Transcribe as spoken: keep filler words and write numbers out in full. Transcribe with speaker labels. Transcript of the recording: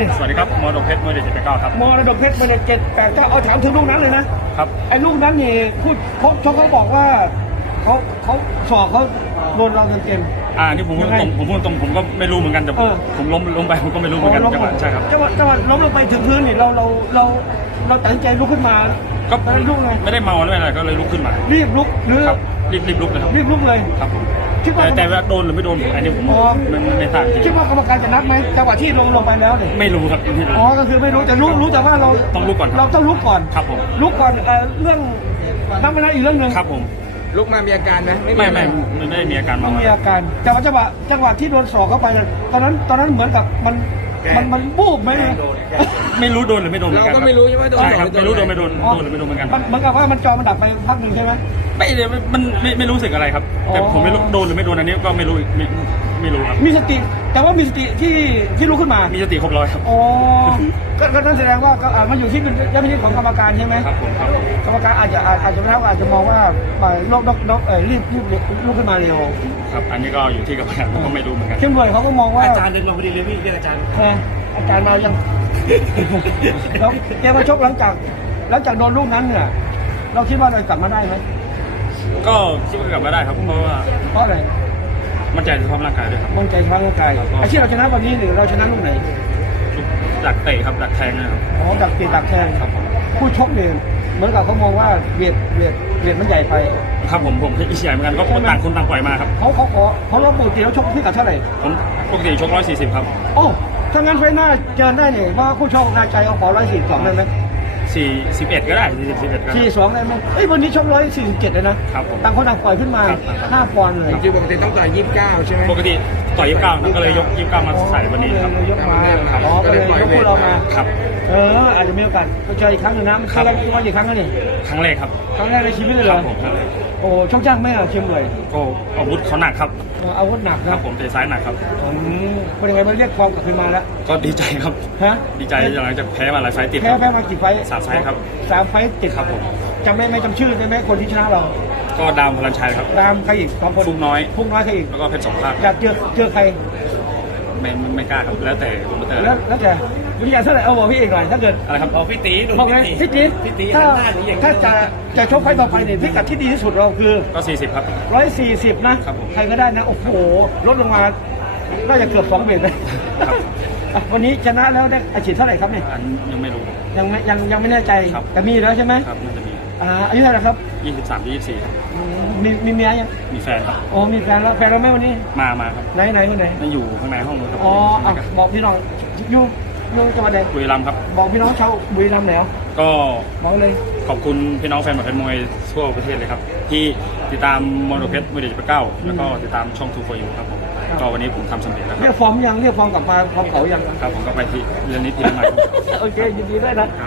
Speaker 1: สวัสดีครับมอดกเพชรมวยเด็ดเจ็ดแปดเก้าครับ
Speaker 2: มรดกเพชรมรดกเจ็ดแปดเก้าเอาถามถึงลูกนั้นเลยนะครับไอ้ลูกนั้นนี่พูดเขาเขาเขาบอกว่าเขาเขาสอกเขาโดนเราเต็มๆ
Speaker 1: อ่านี่ผมพูดตรงผมพูดตรงผมก็ไม่รู้เหมือนกันแต่
Speaker 2: เออ
Speaker 1: ผมล้มล้มไปผมก็ไม่รู้เหมือนกันจังหวะใช่ครับ
Speaker 2: จังหวะจังหวะล้มลงไปถึงพื้นนี่เราเราเราเราตัดสินใจลุกขึ้นมา
Speaker 1: ก็
Speaker 2: ตอนนั้นลุกไง
Speaker 1: ไม่ได้เมาไม่อะไรก็เลยลุกขึ้นมา
Speaker 2: รีบลุกหรือ
Speaker 1: ครับรีบรีบลุกเลยครับ
Speaker 2: รีบลุกเลย
Speaker 1: ครับผม
Speaker 2: คิดว่า
Speaker 1: แต่แต่ว่าโดนหรือไม่โดนอันนี้ผม
Speaker 2: อ๋อ
Speaker 1: มันมันไม่ทราบจริง
Speaker 2: คิดว่ากรรมการจะนับไหมจังหวะที่ลงลงไปแล้วเนี่ย
Speaker 1: ไม่รู้ครับที่
Speaker 2: อ๋อก็คือไม่รู้แต่รู้รู้แต่ว่าเรา
Speaker 1: ต้องลุกก่อนครับ
Speaker 2: เราต้องลุกก่อน
Speaker 1: ครับผม
Speaker 2: ลุกก่อนเอ่อเรื่องนับไม่ได้อีกเรื่องหนึ่ง
Speaker 1: ครับผม
Speaker 3: ลุกมามีอาการไหม
Speaker 1: ไม่ไม่ไม่ไม่ได้มีอาการ
Speaker 2: มั
Speaker 1: เมาน
Speaker 2: มีอาการแต่ว่าจังหวะจังหวะที่โดนศอกเข้าไปเนี่ยตอนนั้นตอนนั้นเหมือนกับมันมันมันบูบไหมเนี่ย
Speaker 1: ไม่รู้โดนหรือไม่โดนเหมือน
Speaker 3: เรา
Speaker 1: กัน
Speaker 3: ก็ไม่รู้ใช่ไหมโดน
Speaker 1: ใช่
Speaker 3: สอ
Speaker 1: ครับ
Speaker 3: ง
Speaker 1: ไม่รู้โดนไม่โดนโดนหรือไม่โดนเหมือนกัน
Speaker 2: มันเหมือนกับว่ามันจอมันดับไปพักหนึ่งใช่ไหม
Speaker 1: ไม่เลยมันไม่ไม่รู้สึกอะไรครับ แต่
Speaker 2: อ๋อ
Speaker 1: ผมไม่รู้โดนหรือไม่โดนอันนี้ก็ไม่รู้ไม่ไม่รู้ครับ
Speaker 2: มีสติแต่ว่ามีสติที่ที่ลุกขึ้นมา
Speaker 1: มีสติครบร้อยครับ
Speaker 2: อ๋อก็ก็นั่นแสดงว่าก็อ่ามันอยู่ที่ดุลยพินิจของกรรมการใช่ไหม
Speaker 1: ครับผมครับ
Speaker 2: กรรมการอาจจะอาจอาจจะไม่รับอาจจะมองว่าปล่อยโรคนกนกเออรีบรีบลุกขึ้นมาเร็ว
Speaker 1: ครับ อันนี้ก็อยู่ที่กรรมการผมก็ไม่รู้เหมือนกัน
Speaker 2: เข้มเลยเขาก็มองว่า
Speaker 3: อาจารย์เดินมาพอดีเลยพี่เรียกอาจารย์
Speaker 2: เอออาจารย์มายัง แล้วแกมาชกหลังจากหลังจากโดนลูกนั้นเนี่ยเราคิดว่าเรากลับมาได้ไหม
Speaker 1: ก็คิดว่ากลับมาได้ครับ เพราะว่า
Speaker 2: เพราะอะไร
Speaker 1: มั่นใจในสภาพร่างกายด้วยครับ
Speaker 2: มั่นใจสภาพร่างกาย
Speaker 1: ครับ
Speaker 2: ไอ้ที่เราชนะวันนี้หรือเราชนะลูกไหน
Speaker 1: ลูกดักเตะครับดักแทงนะครับ
Speaker 2: อ๋อดักตีดักแทง
Speaker 1: ครับผม
Speaker 2: ผู้ชกเนี่ยเหมือนกับเขามองว่าเบียดเบียดเบียดมันใหญ่ไป
Speaker 1: ครับผมผมที่เชียร์เหมือนกันก็ต่างคนต่างปล่อยมาครับ
Speaker 2: เขาเขาขอเขาลบปกติแล้วชกพิกัดเท่าไหร่
Speaker 1: ผมปกติชกร้อยสี่สิบครับ
Speaker 2: โอ้ถ้างั้นไฟหน้าเจอได้เนี่ยว่าผู้ชกนายใจเอาขอร้อยสี่สองได้ไหม
Speaker 1: สี่สิบเอ็ดก็ได้สี่สิบเอ็ดก็ได้
Speaker 2: สี่สองได้ไหมเอ้ยวันนี้ชกร้อยสี่สิบเจ็ดเลยนะครับ
Speaker 1: ผม
Speaker 2: ต่างคนต่างปล่อยขึ้นมา
Speaker 1: ครับ
Speaker 2: ห้าปอนด์เลย
Speaker 3: จริงๆปกติต้องต่อยยี่สิบเก้าใช่ไหม
Speaker 1: ปกติต่อยยี่สิบเก้าก็เลยยกยี่สิบเก้ามาใส่วันนี้ครับ
Speaker 2: เลยยกมา
Speaker 3: ครับ
Speaker 2: อ๋อก็เลยยกพวกเรามา
Speaker 1: ครับ
Speaker 2: เอออาจจะมีโอกาสไปเจออีกครั้งหนึ่งนะมันเคยกันมากี่ครั้งแล้วนี่
Speaker 1: ครั้งแรกครับ
Speaker 2: ครั้งแรกในชีวิตเลยเห
Speaker 1: ค
Speaker 2: ร
Speaker 1: รั
Speaker 2: อบ
Speaker 1: ผมครับ
Speaker 2: โอ้ชกยากไหมอะเชียงใหม่
Speaker 1: ก็อาวุธเขาหนักครับ
Speaker 2: อาวุธหนัก
Speaker 1: ค
Speaker 2: นะ
Speaker 1: รับผมเตะซ้ายหนักครับ
Speaker 2: อืมเป็นยังไงมันเรียกความกลับคืนมาแล้ว
Speaker 1: ก็ดีใจครับ
Speaker 2: ฮะ
Speaker 1: ดีใจหลังจากแพ้มาหลายไฟต์ติดค
Speaker 2: แพ้
Speaker 1: รับ
Speaker 2: แพ้มากี่ไฟต์
Speaker 1: สามไฟต์ครับ
Speaker 2: สามไฟต์ติด
Speaker 1: ครับผม
Speaker 2: จำได้ไหมจำชื่อได้ไหมคนที่ชนะเรา
Speaker 1: ก็ดาวพลันชัยครับ
Speaker 2: รามใครอีกสองคน
Speaker 1: ฟุกน้อย
Speaker 2: ฟุกน้อยใครอีก
Speaker 1: แล้วก็เพชรสองภาค
Speaker 2: อยากเจอเจอใคร
Speaker 1: ไม่ไม่ไม่กล้าครับแล้วแต่โปรโมเตอร์
Speaker 2: แล้วแล้วแต่วิทยาเท่าไหร่เอาบอกพี่เอกหน่อยถ้าเกิด
Speaker 1: อะไรครับ
Speaker 3: เอาพี่ตีดู
Speaker 2: บอกไงพี่จี
Speaker 3: พี่ตี
Speaker 2: ถ้า
Speaker 3: หันหน้าหนีอย่างนี้
Speaker 2: ถ้าจะจะชกไฟต์ต่อไปเนี่ยพิกัดที่ดีที่สุดเราคือ
Speaker 1: ก็สี่สิบครับ
Speaker 2: ร้อยสี่สิบนะครับ
Speaker 1: ผม
Speaker 2: ใครก็ได้นะ โอ้โห ลดลงมา น่าจะเกือบสองเบรเลย
Speaker 1: ครับ
Speaker 2: อ่ะวันนี้ชนะแล้วได้อาชีพเท่าไหร่ครับเนี่ย
Speaker 1: อันยังไม่รู้
Speaker 2: ยังไม่ยังยังไม่แน่ใจ
Speaker 1: ครับ
Speaker 2: แต่มีแล้วใช่ไหม
Speaker 1: ครับน่าจะมี
Speaker 2: อ่าอายุเท่าไหร่ครับ
Speaker 1: ยี่สิบสามยี่สิบสี่ครับ
Speaker 2: อืมมีมีเมียยัง
Speaker 1: มีแฟนครับ
Speaker 2: อ๋อมีแฟนแล้วแฟนเราไหมวันนี้
Speaker 1: มามาครับ
Speaker 2: ไหนไหนคนไหน
Speaker 1: นั่นอยู่ข้างในห้องนู้นครับ
Speaker 2: อ๋ออ่ะบอกพี่น้องอยู่อยู่จังหวัดไหน
Speaker 1: บุรีรัมย์ครับ
Speaker 2: บอกพี่น้องชาวบุรีรัมย์แล้ว
Speaker 1: ก็
Speaker 2: บอกเลย
Speaker 1: ขอบคุณพี่น้องแฟนบอลแฟนมวยทั่วประเทศเลยครับ ที่ติดตามมอนโดเพชรมวยเด็ดเจ็ดแปดเก้าแล้วก็ติดตามช่องทูโฟยูครับผมก็วันนี้ผมทำสำเร็จแล้วค
Speaker 2: เรีย
Speaker 1: รั
Speaker 2: ก
Speaker 1: บ
Speaker 2: ฟอร์มยังเรียกฟอร์มกลับมาพร้อมเขายัง
Speaker 1: ครับผมก็ไปที่เรียนนิดทีละหน่อย
Speaker 2: โอเคยินดีด้วยนะ